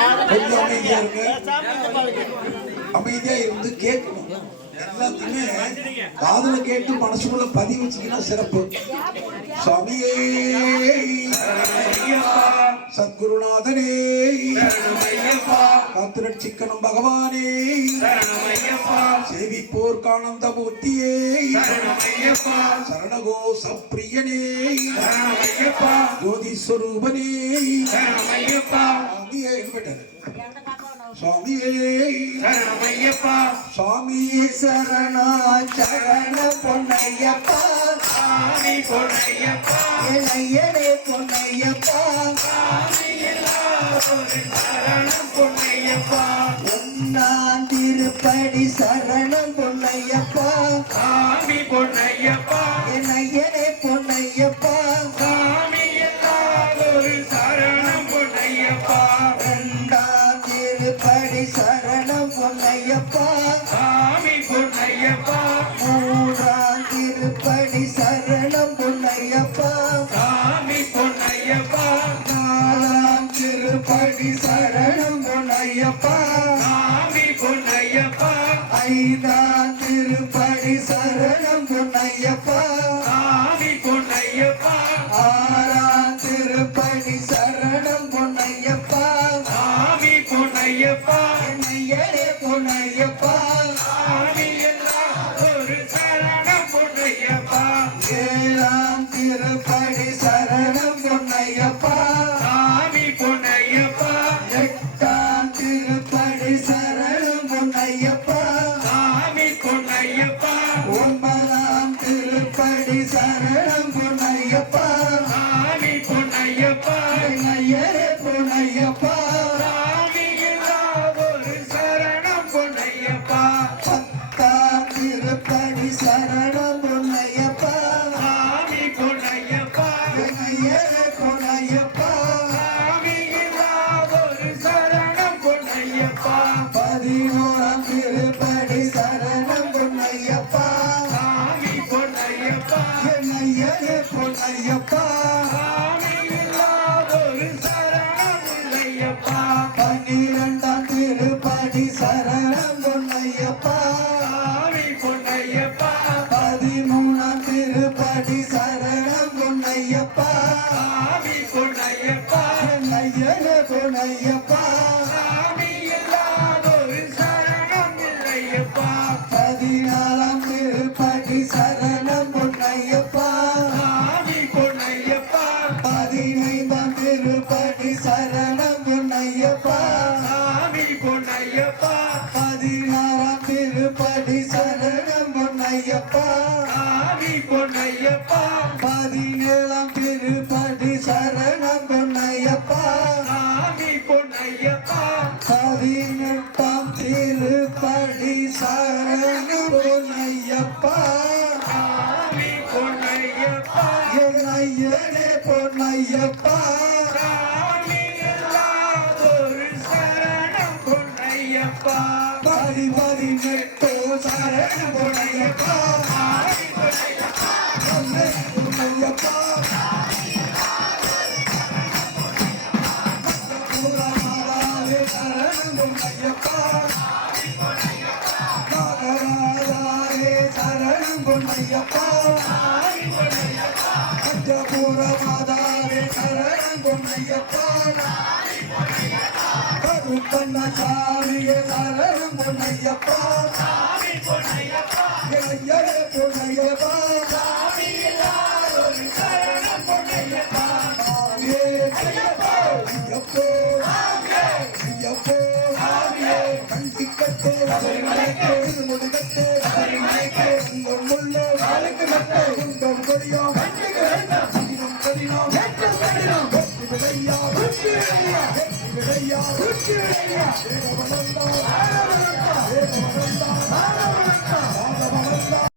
அமைதியா இருங்க. அமைதியா இருந்து கேட்கணும். எல்லாத்தையுமே காதுல கேட்டு மனசுக்குள்ள பதிவு வச்சுக்கினா சிறப்பு. சுவாமியே சத்குருநாதனே காத்துரட்சிக்கணும் பகவானே சேவிப்போர் காணந்த மூர்த்தியே சரணகோச பிரியனே ஜோதி ஸ்வரூபனே சுவாமியே சுவாமியே சரணா சரண பொன்னையப்பா சாமி பொன்னையப்பா ஐயனே பொன்னையப்பா சரணம் பொன்னையப்பா ஒன்னாம் திருப்படி சரணம் பொன்னையப்பா சாமி பொன்னையப்பா ஐயனே பொன்னையப்பா சாமி எல்லாரும் சரணம் பொன்னையப்பா இரண்டாம் திருப்படி சரணம் பொன்னையப்பா சாமி பொன்னையப்பா மூன்றாம் திருப்படி சரணம் பொன்னையப்பா சாமி பொன்னையப்பா நாலாம் திருப்படி சரணம் பொன்னையப்பா சாமி பொன்னையப்பா ஐந்தாம் திருப்படி சரணம் பொன்னையப்பா சாமி பொன்னையப்பா ஆறாம் திருப்படி சரணம் பொன்னையப்பா சாமி பொன்னையப்பா ஐயனே பொன்னையப்பா சாமி எல்லாரும் சரணம் பொன்னையப்பா ஏழாம் திருப்படி சரணம் பொன்னையப்பா சாமி பொன்னையப்பா எட்டாம் திருப்படி சரணம் பொன்னையப்பா சாமி பொன்னையப்பா ஒன்பதாம் திருப்படி சரணம் பொன்னையப்பா சாமி பொன்னையப்பா ஐயனே பொன்னையப்பா சாமி எல்லாரும் சரணம் பொன்னையப்பா பத்தாம் திருப்படி சரணம் பொன்னையப்பா சாமி பொன்னையப்பா ஐயனே பொன்னையப்பா சாமி எல்லாரும் சரணம் பொன்னையப்பா பதினோராம் திருப்படி சரணம் பொன்னையப்பா சாமி பொன்னையப்பா ஐயனே பொன்னையப்பா சாமி எல்லாரும் சரணம் இல்லையப்பா பன்னிரண்டாம் திருப்படி சரணம் பொன்னையப்பா சாமி பொன்னையப்பா பதிமூணாம் திருப்படி சரணம் பொன்னையப்பா சாமி பொன்னையப்பா ஐயனே பொன்னையப்பா சாமி எல்லாரும் சரணம் இல்லையப்பா பதினாலாம் திருப்படி சரணம் பொன்னையப்பா சாமி பொன்னையப்பா பதினைந்தாம் திருப்படி சரணம் பொன்னையப்பா சாமி பொன்னையப்பா பதினாறாம் திருப்படி சரணம் பொன்னையப்பா சாமி பொன்னையப்பா பதினேழாம் திருப்படி சரணம் பொன்னையப்பா சாமி பொன்னையப்பா பதினெட்டாம் திருப்படி சரணம் பொன்னையப்பா சாமி பொன்னையப்பா ஐயனே பொன்னையப்பா சாமி எல்லாரும் சரணம் பொன்னையப்பா பதினெட்டோ சரணம் பொன்னையப்பா பொன்னையப்பா பூரமாதாவே சரணம் பொன்னையப்பா நாகராஜாவே சரணம் பொன்னையப்பா பஞ்சபூரமாதாவே சரணம் பொன்னையப்பா கருப்பண்ணசாமியே சரணம் பொன்னையப்பா ஐயனே பொன்னையப்பா சரணம் பொன்னையப்பா ஐயப்போ ஐயப்போ ஐயப்போ கண்டிக்கட்டே திருமுடிக்கட்டே உங்கள் முள்ள நாளுக்கு நட்டே உங்கள் கொடியோம் கடினம் கடினம் வெற்றி விடையா வெற்றி விடையா வேகவனந்தா வேகவனந்தா